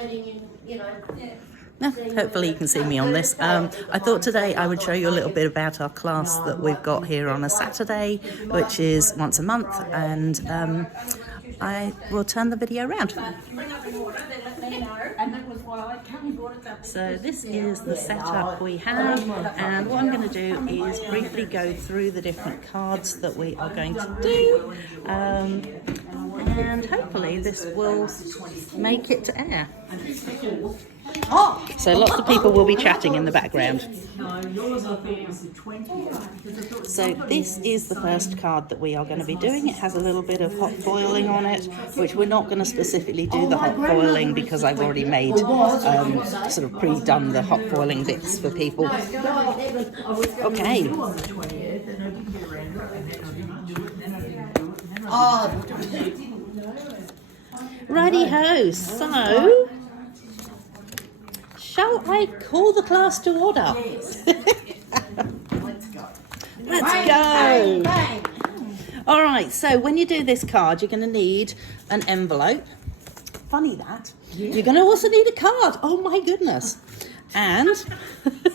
letting you, you know. Hopefully you can see me on this. I thought today I would show you a little bit about our class that we've got here on a Saturday, which is once a month, and I will turn the video around. So this is the setup we have, and what I'm going to do is briefly go through the different cards that we are going to do, and hopefully this will make it to air. So lots of people will be chatting in the background. So this is the first card that we are going to be doing. It has a little bit of hot foiling on it, which we're not going to specifically do the hot foiling because I've already made sort of pre-done the hot foiling bits for people. Okay. Righty-ho, so shall I call the class to order? Let's go. All right, so when you do this card, you're going to need an envelope. Funny that. You're going to also need a card. Oh my goodness. And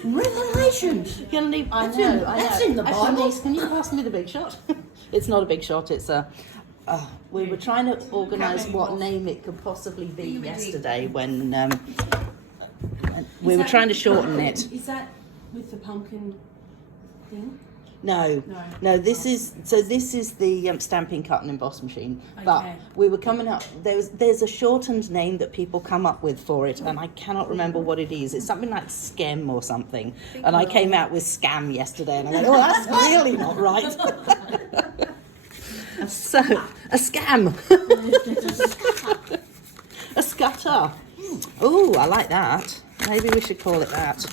Revelations. you're going to need, That's in the Bible. Can you pass me the big shot? It's not a big shot, it's a... we were trying to organise what name it could possibly be yesterday when we were trying to shorten it. Is that with the pumpkin thing? No. This is the stamping, cut and emboss machine. But Okay. we were coming up. There's a shortened name that people come up with for it, and I cannot remember what it is. It's something like Skem or something. And I came out with Scam yesterday, and I went, oh, that's really not right. So a scam, a scutter. Oh, I like that. Maybe we should call it that.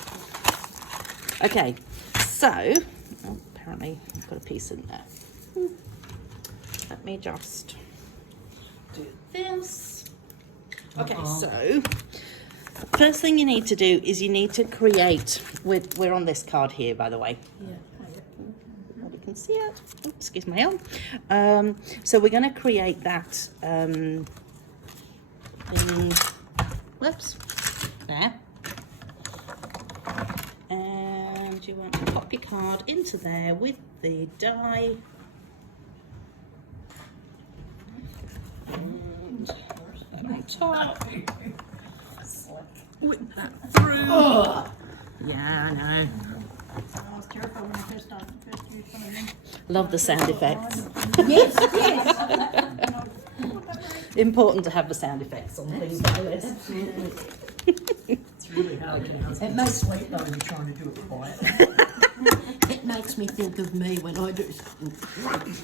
Okay, so apparently I've got a piece in there. Let me just do this. Okay, so first thing you need to do is you need to create. We're on this card here, by the way. Yeah. You can see it. Oops, excuse my arm. So we're going to create that. Whoops. There. And you want to pop your card into there with the die. And on top. Whip that through. Oh. Yeah, I know. I was careful when I first started using them. Love the sound effects. Yes. Important to have the sound effects on things like this. It's really hard to It makes sleep though when you're trying to do it quiet. it makes me think of me when I do something.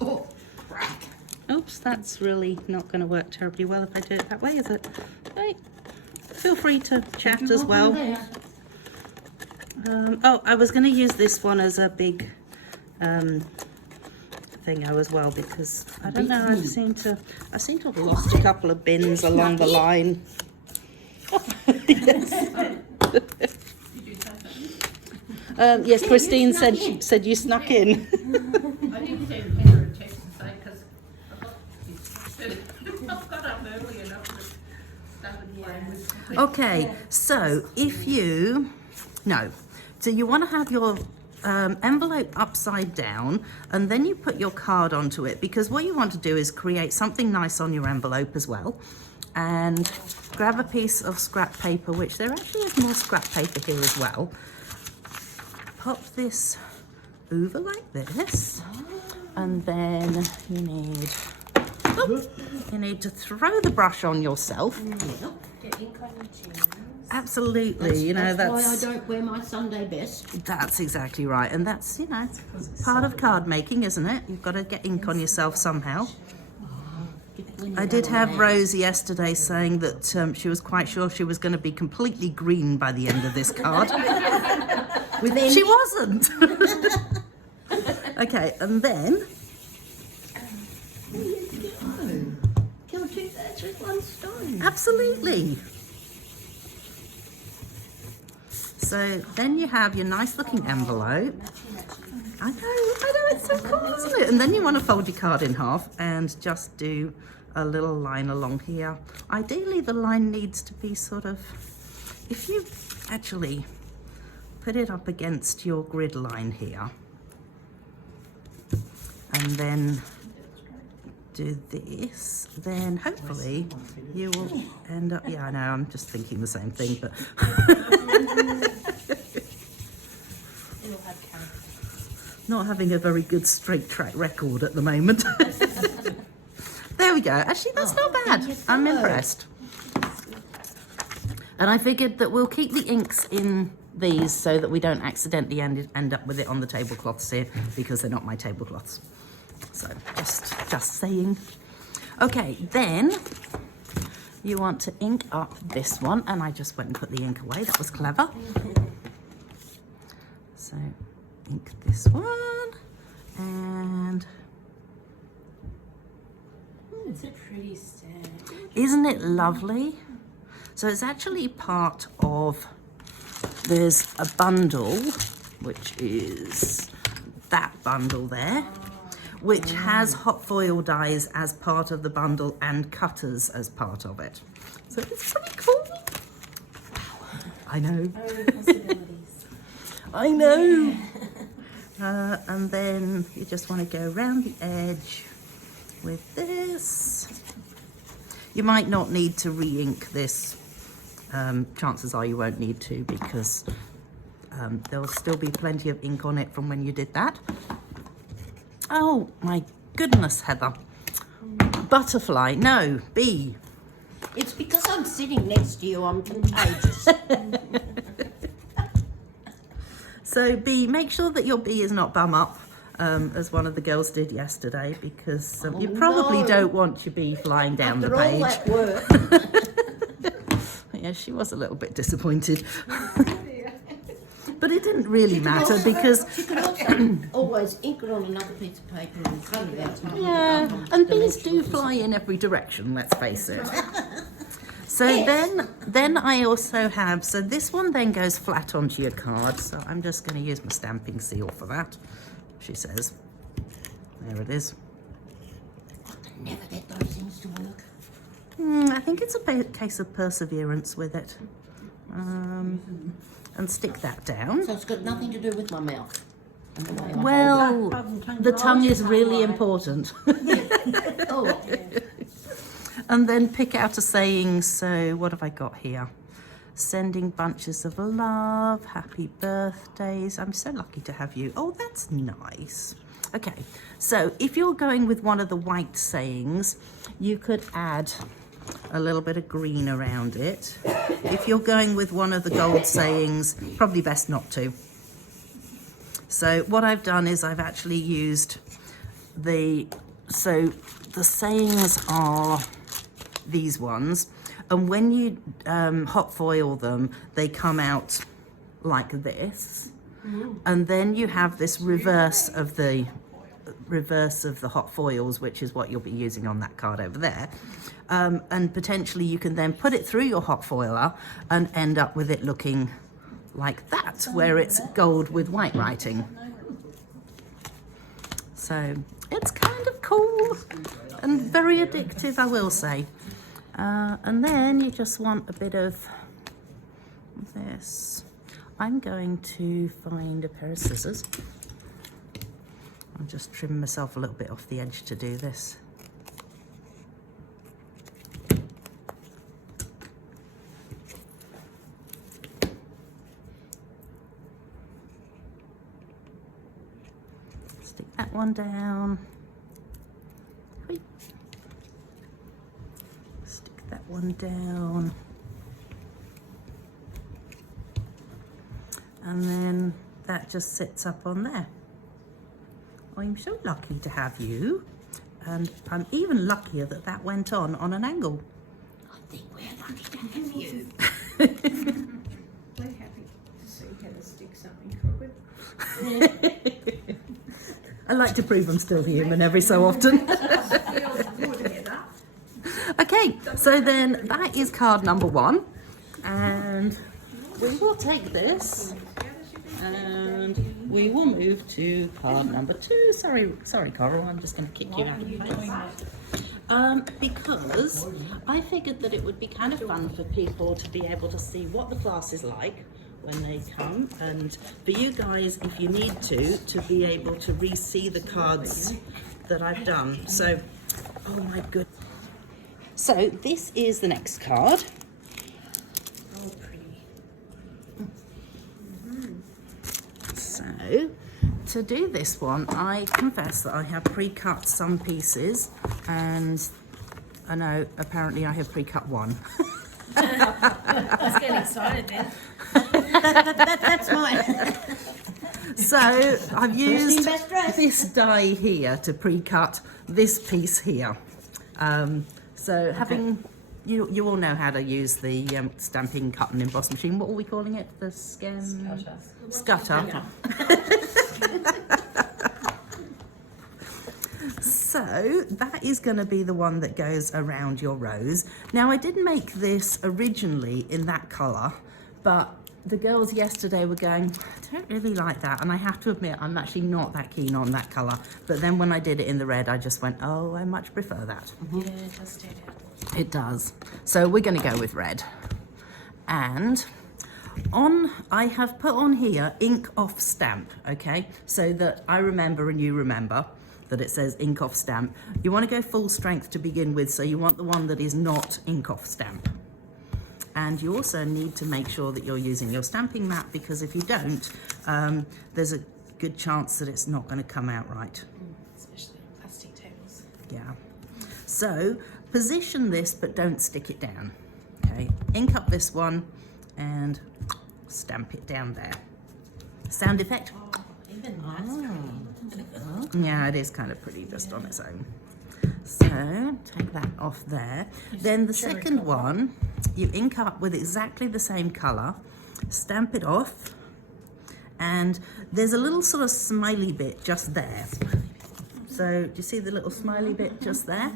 Oh, crack. Oops, that's really not going to work terribly well if I do it that way, is it? Right. Feel free to chat as well. Oh, I was going to use this one as a big thingo as well because I don't know. I seem to have lost a couple of bins along the line. Yes. Yes, Christine said you snuck in. I did send Heather a text and say, because I've got up early enough to started playing with. Okay, so so you want to have your envelope upside down, and then you put your card onto it, because what you want to do is create something nice on your envelope as well. And grab a piece of scrap paper, which there actually is more scrap paper here as well. Pop this over like this, and then you need to throw the brush on yourself. Get ink on your chin. Absolutely, That's why I don't wear my Sunday best. That's exactly right, and that's, part of card making, isn't it? You've got to get ink on yourself somehow. I did have Rose yesterday saying that she was quite sure she was going to be completely green by the end of this card. She wasn't. Okay, and then... Kill two birds with one stone. Absolutely. So then you have your nice looking envelope. I know, it's so cool, isn't it? And then you want to fold your card in half and just do a little line along here. Ideally the line needs to be sort of, if you actually put it up against your grid line here, and then do this, then hopefully you will end up, yeah, I know, I'm just thinking the same thing, but It'll have character. not having a very good straight track record at the moment. There we go. Actually, that's not bad. I'm impressed. And I figured that we'll keep the inks in these so that we don't accidentally end up with it on the tablecloths here, because they're not my tablecloths. So just saying. Okay, then you want to ink up this one, and I just went and put the ink away. That was clever. So ink this one, and It's a pretty stamp. isn't it lovely? So it's actually part of, there's a bundle, which is that bundle there, which has hot foil dies as part of the bundle and cutters as part of it. So it's pretty cool. I know. Oh, possibilities. I know. And then you just want to go around the edge with this. You might not need to re-ink this. Chances are you won't need to, because there will still be plenty of ink on it from when you did that. Oh my goodness, Heather. Butterfly, no, bee. It's because I'm sitting next to you, I'm contagious. So bee, make sure that your bee is not bum up, as one of the girls did yesterday, because you probably no. don't want your bee flying down After the all page. that work. Yeah, she was a little bit disappointed. But it didn't really matter because, You could also always ink it on another piece of paper and cut it out. yeah, and bees do fly in every direction, let's face it. So then I also have, so this one then goes flat onto your card. So I'm just going to use my stamping seal for that, she says. There it is. Never get those things to work. I think it's a case of perseverance with it. And stick that down. So it's got nothing to do with my mouth. And the way I Well, the tongue is really important. hold it. Oh, And then pick out a saying. So what have I got here? Sending bunches of love, happy birthdays. I'm so lucky to have you. Oh, that's nice. Okay, so if you're going with one of the white sayings, you could add a little bit of green around it. If you're going with one of the gold sayings, probably best not to. So what I've done is I've actually used the sayings are these ones, and when you hot foil them, they come out like this, and then you have this reverse of the hot foils, which is what you'll be using on that card over there, and potentially you can then put it through your hot foiler and end up with it looking like that, where it's gold with white writing. So it's kind of cool and very addictive, I will say. And then you just want a bit of this. I'm going to find a pair of scissors. I'll just trim myself a little bit off the edge to do this. Stick that one down. Whee. Stick that one down. And then that just sits up on there. I'm so lucky to have you, and I'm even luckier that that went on an angle. I think we're lucky to have you. We're happy to see Heather stick something crooked. I like to prove I'm still human every so often. Feels good, Heather. Okay, so then that is card number 1, and we will take this and we will move to card number 2. Sorry, Coral, I'm just going to kick you out of the face. Because I figured that it would be kind of fun for people to be able to see what the class is like when they come, and for you guys, if you need to be able to re-see the cards that I've done. So, oh my good. So this is the next card. Oh, pretty. So, to do this one, I confess that I have pre-cut some pieces, and I know apparently I have pre-cut one. Let's get excited then. That's mine. So I've used best dressed. this die here to pre-cut this piece here. So having you all know how to use the stamping, cut and emboss machine. What are we calling it? The scutter. So that is going to be the one that goes around your rose. Now I did make this originally in that colour, but the girls yesterday were going, I don't really like that, and I have to admit I'm actually not that keen on that colour. But then when I did it in the red, I just went, oh, I much prefer that. Yeah, it does stand out. It does. So we're going to go with red. And I have put on here ink off stamp, okay? So that I remember and you remember that it says ink off stamp. You want to go full strength to begin with, so you want the one that is not ink off stamp. And you also need to make sure that you're using your stamping mat, because if you don't, there's a good chance that it's not going to come out right. Especially on plastic tables. Yeah. So position this, but don't stick it down. Okay. Ink up this one and stamp it down there. Sound effect? Oh, even that's pretty. Yeah, it is kind of pretty just on its own. So take that off there. Then the second one, you ink up with exactly the same colour, stamp it off, and there's a little sort of smiley bit just there. So do you see the little smiley bit just there?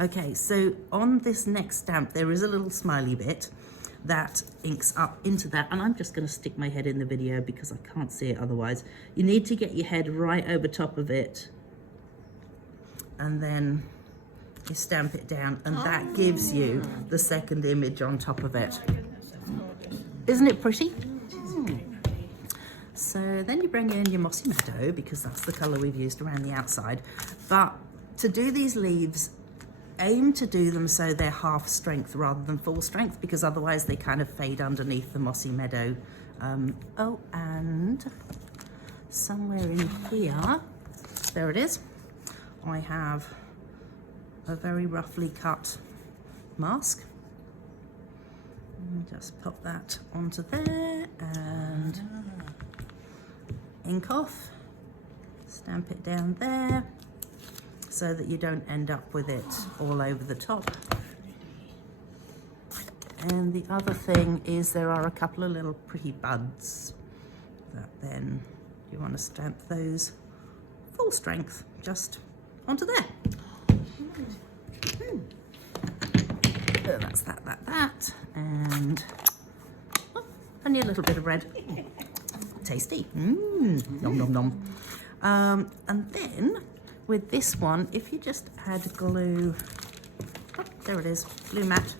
Okay, so on this next stamp there is a little smiley bit that inks up into that, and I'm just going to stick my head in the video because I can't see it otherwise. You need to get your head right over top of it, and then you stamp it down, and that gives you the second image on top of it. Isn't it pretty? So then you bring in your Mossy Meadow, because that's the colour we've used around the outside. But to do these leaves, aim to do them so they're half strength rather than full strength, because otherwise they kind of fade underneath the Mossy Meadow. Oh, and somewhere in here, there it is, I have a very roughly cut mask. Just pop that onto there and ink off, stamp it down there so that you don't end up with it all over the top. And the other thing is there are a couple of little pretty buds that then you want to stamp those full strength just onto there. So that's that, and only a little bit of red. Tasty. Nom nom nom. And then with this one, if you just add glue, oh, there it is, glue mat.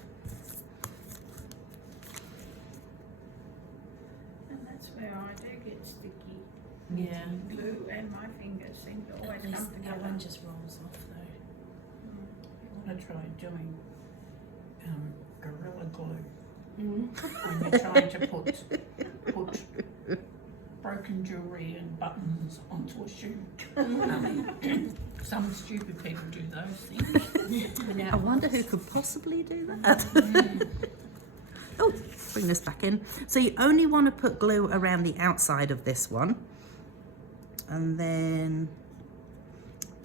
And that's where I do get sticky. Yeah. Glue and my fingers seem to always At least come that together. one just rolls off though. I want to try doing Gorilla Glue. Mm-hmm. When you're trying to put broken jewellery and buttons onto a shoe. Some stupid people do those things. I wonder who could possibly do that. Oh, bring this back in. So you only want to put glue around the outside of this one, and then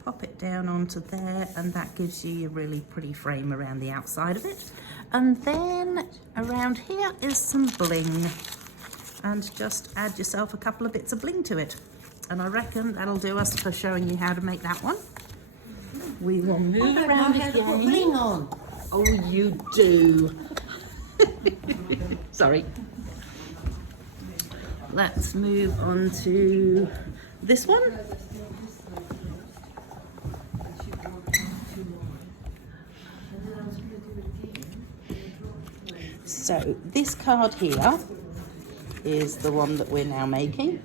pop it down onto there, and that gives you a really pretty frame around the outside of it. And then around here is some bling, and just add yourself a couple of bits of bling to it. And I reckon that'll do us for showing you how to make that one. We will move around how to put again. bling on. Oh, you do. Sorry. Let's move on to this one. So this card here is the one that we're now making.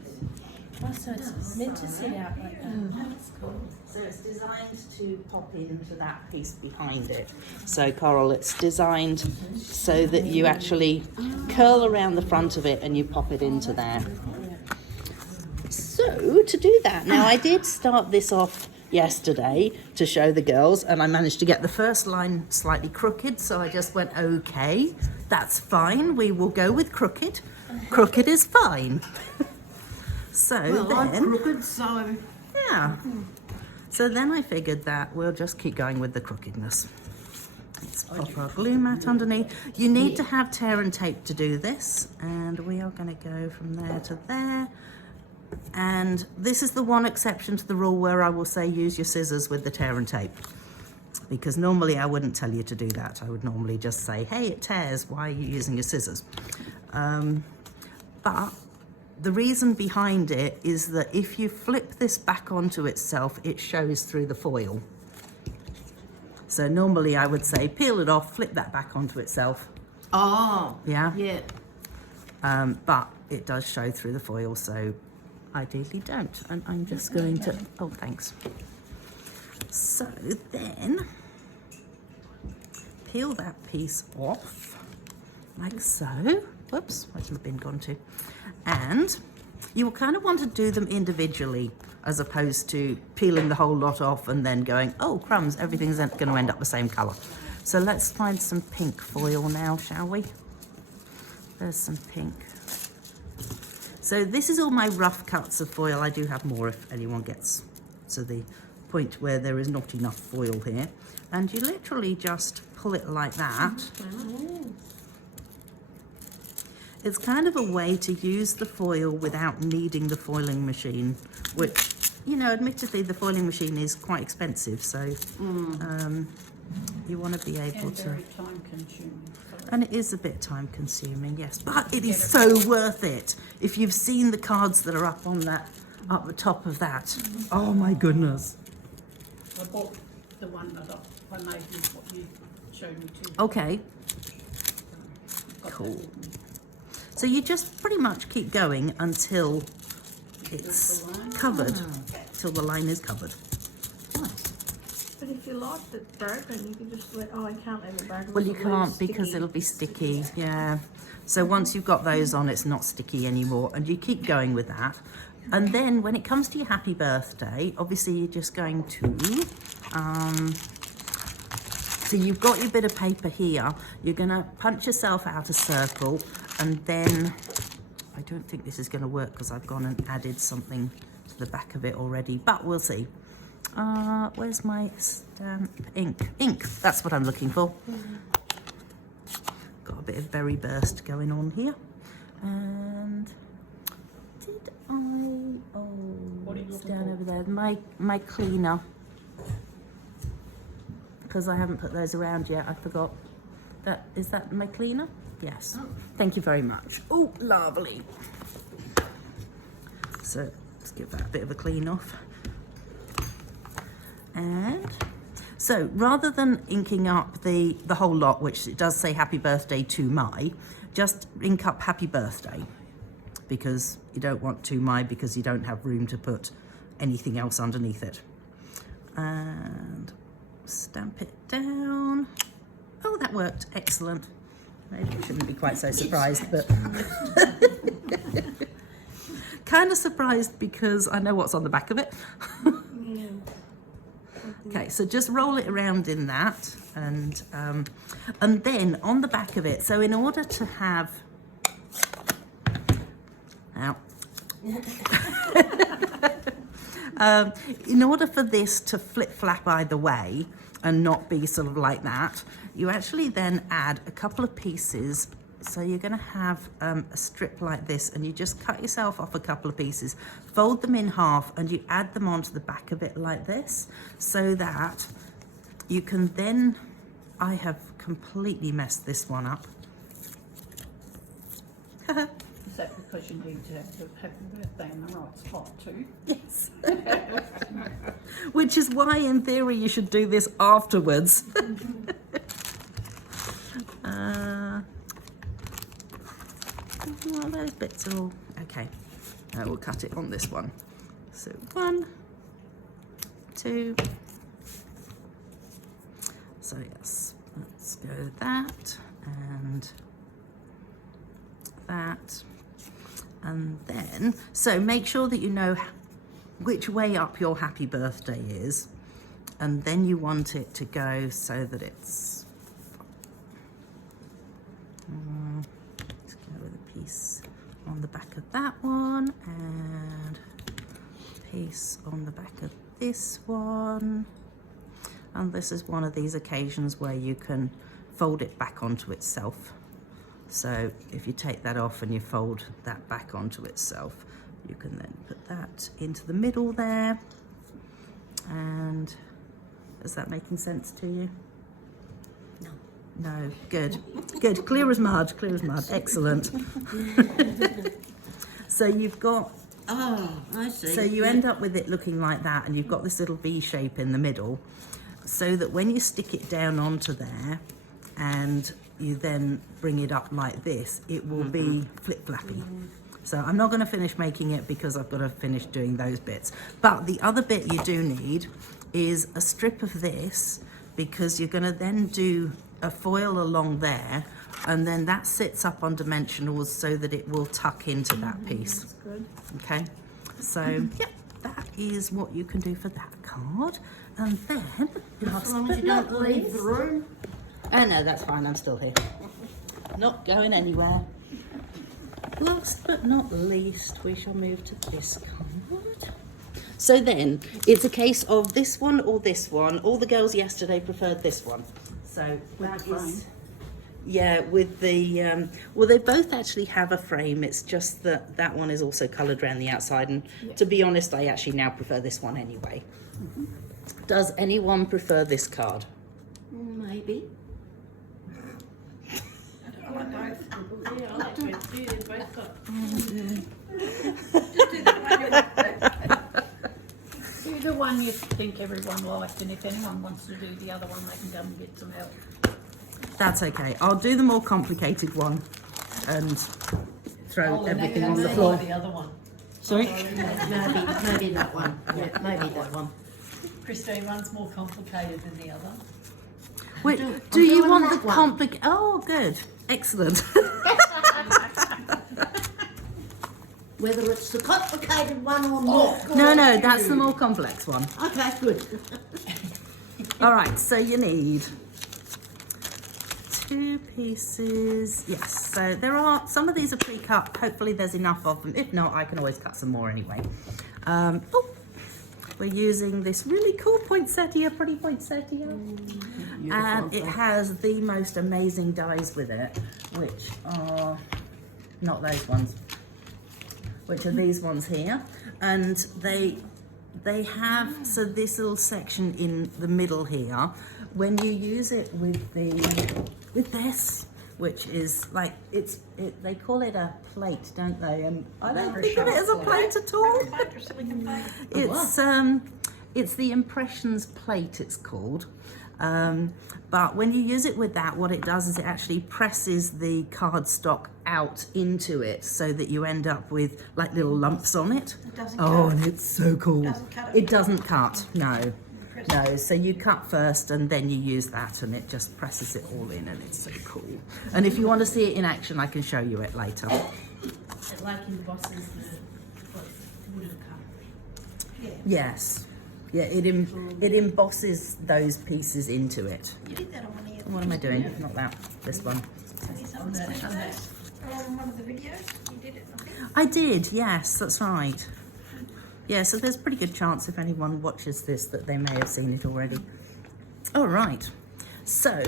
Oh, so it's meant to sit out like that. That's cool. So it's designed to pop into that piece behind it. So Coral, it's designed so that you actually curl around the front of it and you pop it into there. So to do that, now I did start this off yesterday to show the girls, and I managed to get the first line slightly crooked, so I just went, okay, that's fine, we will go with crooked. Crooked is fine. So Well, I'm then, crooked, so yeah. So then I figured that we'll just keep going with the crookedness. Let's pop our glue mat underneath. You need to have tear and tape to do this, and we are going to go from there to there. And this is the one exception to the rule where I will say use your scissors with the tear and tape, because normally I wouldn't tell you to do that. I would normally just say, hey, it tears, why are you using your scissors? But the reason behind it is that if you flip this back onto itself, it shows through the foil. So normally I would say peel it off, flip that back onto itself. oh Yeah. yeah. But it does show through the foil, so ideally don't. And I'm just going to, oh, thanks. So then peel that piece off like so. Whoops, where's my bin gone to? And you will kind of want to do them individually as opposed to peeling the whole lot off and then going, oh crumbs, everything's going to end up the same colour. So let's find some pink foil now, shall we? There's some pink. So this is all my rough cuts of foil. I do have more if anyone gets to the point where there is not enough foil here. And you literally just pull it like that. It's kind of a way to use the foil without needing the foiling machine, which, you know, admittedly the foiling machine is quite expensive, so you want to be able And to... very time consuming. So And it is a bit time consuming, yes, but it is so worth it. If you've seen the cards that are up on that, up the top of that, oh my goodness. I bought the one that I made with what you showed me too. Okay, Got cool. that. So you just pretty much keep going until it's covered, till the line is covered. But if you like it broken, you can just let, oh, I can't let it broken. Well, you it's can't because sticky. it'll be sticky, yeah. So once you've got those on, it's not sticky anymore, and you keep going with that. And then when it comes to your happy birthday, obviously you're just going to, so you've got your bit of paper here, you're gonna punch yourself out a circle, and then, I don't think this is gonna work because I've gone and added something to the back of it already, but we'll see. Where's my stamp? Ink, that's what I'm looking for. Got a bit of berry burst going on here. And did I, oh, What are you it's looking down for? over there, my cleaner. Because I haven't put those around yet, I forgot. Is that my cleaner? Yes. Thank you very much. Oh, lovely. So let's give that a bit of a clean off. And so rather than inking up the whole lot, which it does say happy birthday to my, just ink up happy birthday, because you don't want to my because you don't have room to put anything else underneath it. And stamp it down. Oh, that worked. Excellent. Maybe I shouldn't be quite so surprised, but kind of surprised because I know what's on the back of it. Okay, so just roll it around in that, and then on the back of it, so in order to have, now, in order for this to flip-flap either way and not be sort of like that, you actually then add a couple of pieces. So you're going to have a strip like this, and you just cut yourself off a couple of pieces, fold them in half, and you add them onto the back of it like this, so that you can then, I have completely messed this one up. Is that because you need to have the happy birthday in the right spot too? Yes. Which is why, in theory, you should do this afterwards. Oh, those bits are all okay. We'll cut it on this one. So 1, 2. So yes, let's go that and that. And then, so make sure that you know which way up your happy birthday is, and then you want it to go so that it's, let's go with a piece on the back of that one and a piece on the back of this one. And this is one of these occasions where you can fold it back onto itself. So if you take that off and you fold that back onto itself, you can then put that into the middle there. And is that making sense to you? No. No, good, good, clear as mud, excellent. So you've got, Oh, I see. so you end up with it looking like that, and you've got this little V shape in the middle, so that when you stick it down onto there and you then bring it up like this, it will be flip-flappy. So I'm not going to finish making it because I've got to finish doing those bits. But the other bit you do need is a strip of this, because you're going to then do a foil along there, and then that sits up on dimensionals so that it will tuck into that piece. That's good. Okay, so yeah, that is what you can do for that card. And then, last As long as but you not don't leave least, the room. oh no, that's fine, I'm still here. Not going anywhere. Last but not least, we shall move to this card. So then, it's a case of this one or this one. All the girls yesterday preferred this one. So that is, yeah, with the, well, they both actually have a frame. It's just that that one is also coloured around the outside. And to be honest, I actually now prefer this one anyway. Does anyone prefer this card? Maybe. Yeah, I like both. Yeah, they've both got. Do the one you think everyone liked, and if anyone wants to do the other one, they can come and get some help. That's okay. I'll do the more complicated one and throw everything on the floor. The other one. Sorry? Maybe that one. Yeah, maybe that one. Christine, one's more complicated than the other. Wait, I'm do you doing want the that one. complicated? Oh, good. Excellent. Whether it's the complicated one or not. No, that's the more complex one. Okay, good. All right, so you need 2 pieces. Yes, so there are, some of these are pre-cut. Hopefully there's enough of them. If not, I can always cut some more anyway. We're using this really cool poinsettia, pretty poinsettia. And it has the most amazing dies with it, which are not those ones, which are these ones here. And they have, so this little section in the middle here, when you use it with this, which is like, they call it a plate, don't they? And I don't think of it as a plate at all. It's the Impressions plate, it's called. But when you use it with that, what it does is it actually presses the cardstock out into it so that you end up with like little lumps on it. Oh, and it's so cool. It doesn't cut, no. No, so you cut first and then you use that and it just presses it all in, and it's so cool. And if you want to see it in action, I can show you it later. It like embosses the wooden cup. Yes. Yeah, it embosses those pieces into it. You did that on one of your, What am I doing? Not that. This one. on one of the videos. You did it, I think. I did, yes, that's right. Yeah, so there's a pretty good chance if anyone watches this that they may have seen it already. All right, so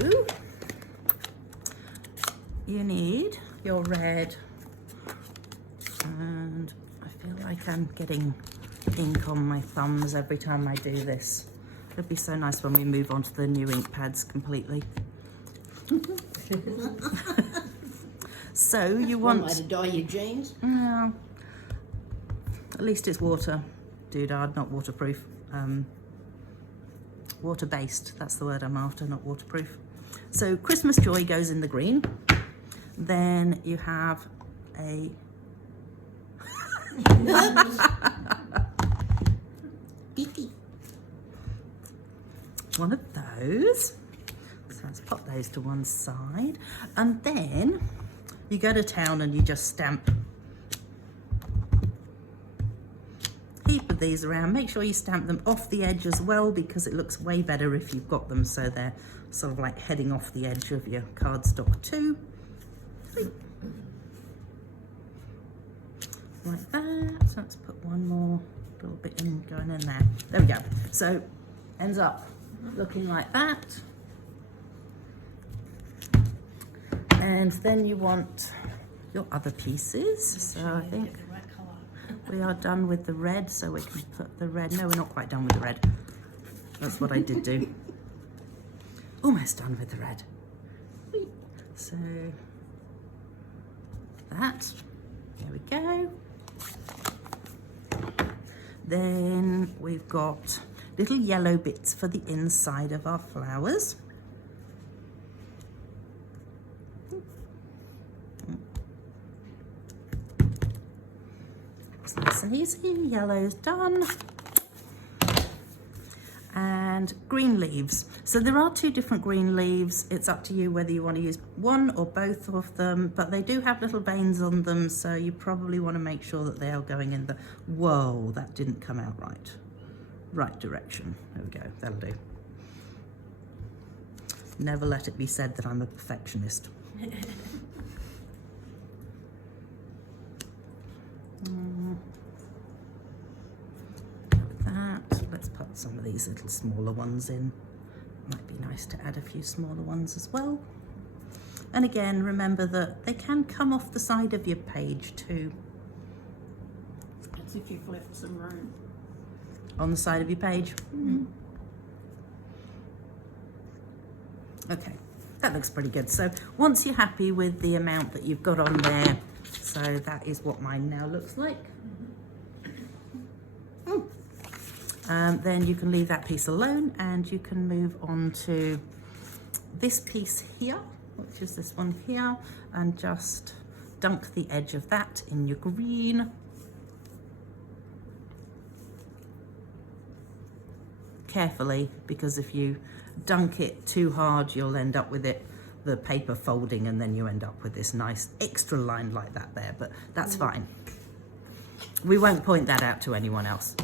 you need your red, and I feel like I'm getting ink on my thumbs every time I do this. It'll be so nice when we move on to the new ink pads completely. So you One way want, to dye your jeans. at least it's water doodad, not waterproof. Water-based, that's the word I'm after, not waterproof. So Christmas Joy goes in the green. Then you have a one of those. So let's pop those to one side. And then you go to town and you just stamp a heap of these around. Make sure you stamp them off the edge as well, because it looks way better if you've got them so they're sort of like heading off the edge of your cardstock too. Like that. So let's put one more little bit in, going in there. There we go. So ends up looking like that. And then you want your other pieces. So I think The right colour. we are done with the red, so we can put the red. No, we're not quite done with the red. That's what I did do. Almost done with the red. So that, there we go. Then we've got little yellow bits for the inside of our flowers. So that's easy, yellow's done. And green leaves. So there are two different green leaves. It's up to you whether you want to use one or both of them, but they do have little veins on them, so you probably want to make sure that they are going in the, whoa, that didn't come out right direction. There we go, that'll do. Never let it be said that I'm a perfectionist. Let's put some of these little smaller ones in. Might be nice to add a few smaller ones as well. And again, remember that they can come off the side of your page too. As if you've left some room. On the side of your page. Okay, that looks pretty good. So once you're happy with the amount that you've got on there, so that is what mine now looks like. Then you can leave that piece alone and you can move on to this piece here, which is this one here, and just dunk the edge of that in your green. Carefully, because if you dunk it too hard, you'll end up with the paper folding, and then you end up with this nice extra line like that there, but that's fine. We won't point that out to anyone else.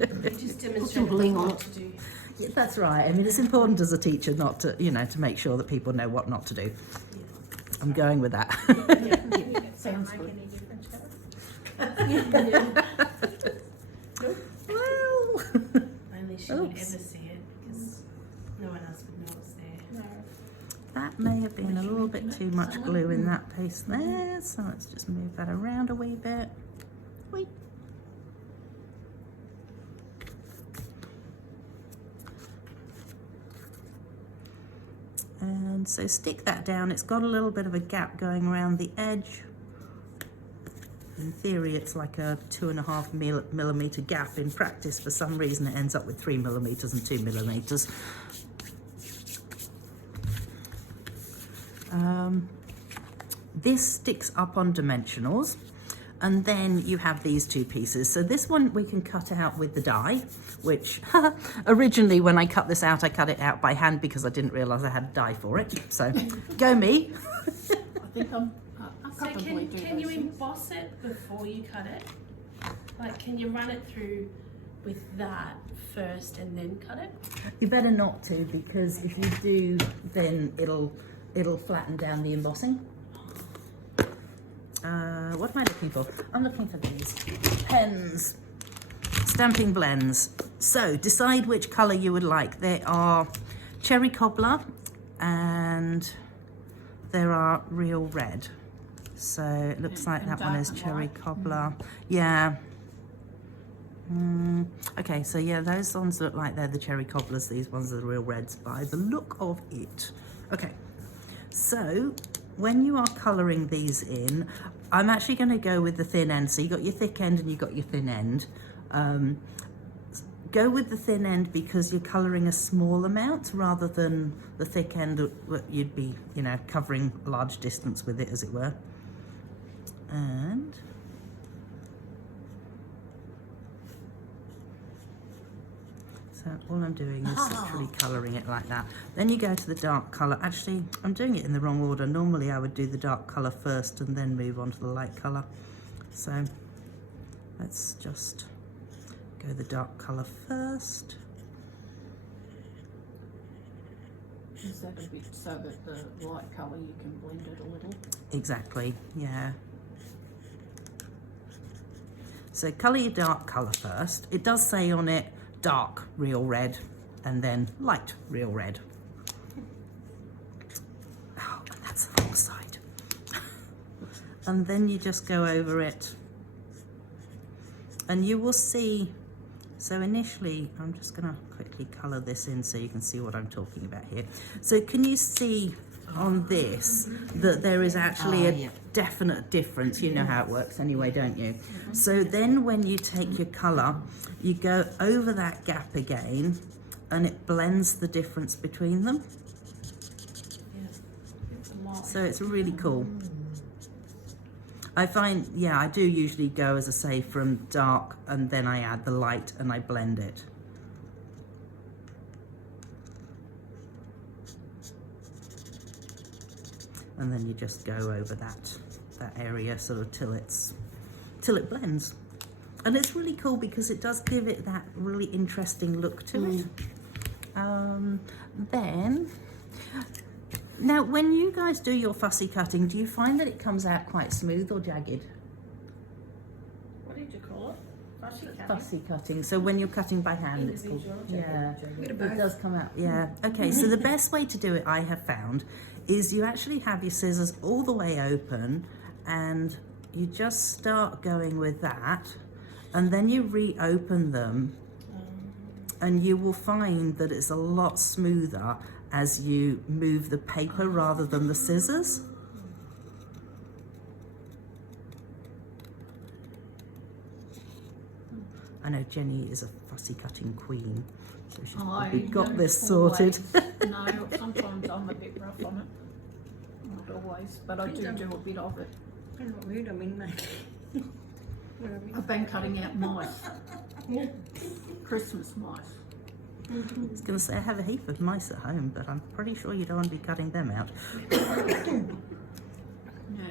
You just some demonstrate bling on what it. to do. Yeah, that's right. I mean, it's important as a teacher not to, you know, to make sure that people know what not to do. I'm going with that. Sounds Make good. any difference, Carol? Well, Only she would ever Oops. see it, because no one else would know it's there. that may have been a little bit too much glue in that piece there. So let's just move that around a wee bit. Wait. And so stick that down. It's got a little bit of a gap going around the edge. In theory, it's like a 2.5 millimeter gap. In practice, for some reason, it ends up with 3 millimeters and 2 millimeters. This sticks up on dimensionals. And then you have these two pieces. So this one we can cut out with the die, which originally when I cut this out, I cut it out by hand because I didn't realize I had a die for it. So go me. I think I'll So probably do can you those things. emboss it before you cut it? Like, can you run it through with that first and then cut it? You better not to, because if you do, then it'll flatten down the embossing. What am I looking for? I'm looking for these pens, stamping blends. So decide which color you would like. There are Cherry Cobbler and there are Real Red. So it looks like And that one dark is and Cherry light. Cobbler. Yeah. Okay, so yeah, those ones look like they're the Cherry Cobblers. These ones are the Real Reds by the look of it. Okay, so when you are colouring these in, I'm actually going to go with the thin end. So you got your thick end and you got your thin end. Go with the thin end because you're colouring a small amount rather than the thick end. You'd be, you know, covering a large distance with it, as it were. And so all I'm doing is literally colouring it like that. Then you go to the dark colour. Actually, I'm doing it in the wrong order. Normally I would do the dark colour first and then move on to the light colour. So let's just go the dark colour first. Is that a bit so that the light colour you can blend it a little? Exactly, yeah. So colour your dark colour first. It does say on it dark real red and then light real red. Oh, and that's the wrong side. And then you just go over it and you will see. So initially, I'm just going to quickly colour this in so you can see what I'm talking about here. So can you see on this that there is actually a definite difference? You know how it works anyway, don't you? So then when you take your colour, you go over that gap again and it blends the difference between them. So it's really cool. I find, yeah, I do usually go, as I say, from dark and then I add the light and I blend it. And then you just go over that area sort of till it blends. And it's really cool because it does give it that really interesting look to it. Then, now when you guys do your fussy cutting, do you find that it comes out quite smooth or jagged? What did you call it? Fussy cutting? Fussy cutting. So when you're cutting by hand, it's called, yeah, it does come out, yeah. Okay, so the best way to do it, I have found, is you actually have your scissors all the way open and you just start going with that and then you reopen them and you will find that it's a lot smoother as you move the paper rather than the scissors. I know Jenny is a fussy cutting queen, so she's probably got this sorted. No, sometimes I'm a bit rough on it. Not always, but I do a bit of it. What weird, I mean, I've been cutting out mice. Christmas mice. I was going to say I have a heap of mice at home, but I'm pretty sure you don't want to be cutting them out. No.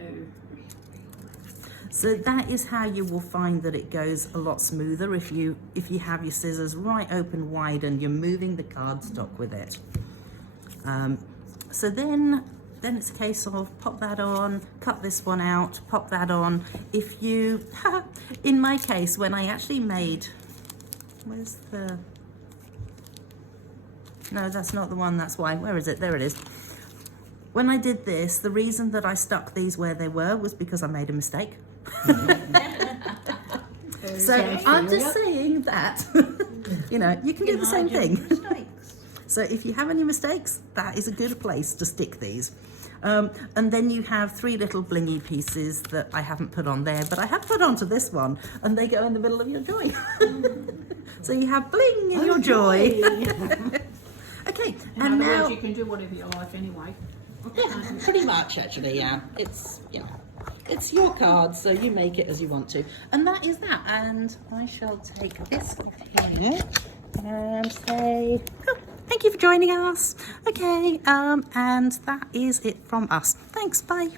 So that is how you will find that it goes a lot smoother if you have your scissors right open wide and you're moving the cardstock with it. So then it's a case of pop that on, cut this one out, pop that on. If you, in my case, when I actually made, where's the, no, that's not the one, that's why, where is it? There it is. When I did this, the reason that I stuck these where they were was because I made a mistake. So I'm just saying that, you know, you can do the same thing. So if you have any mistakes, that is a good place to stick these. And then you have 3 little blingy pieces that I haven't put on there, but I have put onto this one, and they go in the middle of your joy. So you have bling in your joy. Okay, In and other now words, you can do whatever you like anyway. yeah, pretty much actually, yeah. It's, you know, it's your card, so you make it as you want to. And that is that. And I shall take this here and say, oh, thank you for joining us. Okay, and that is it from us. Thanks, bye.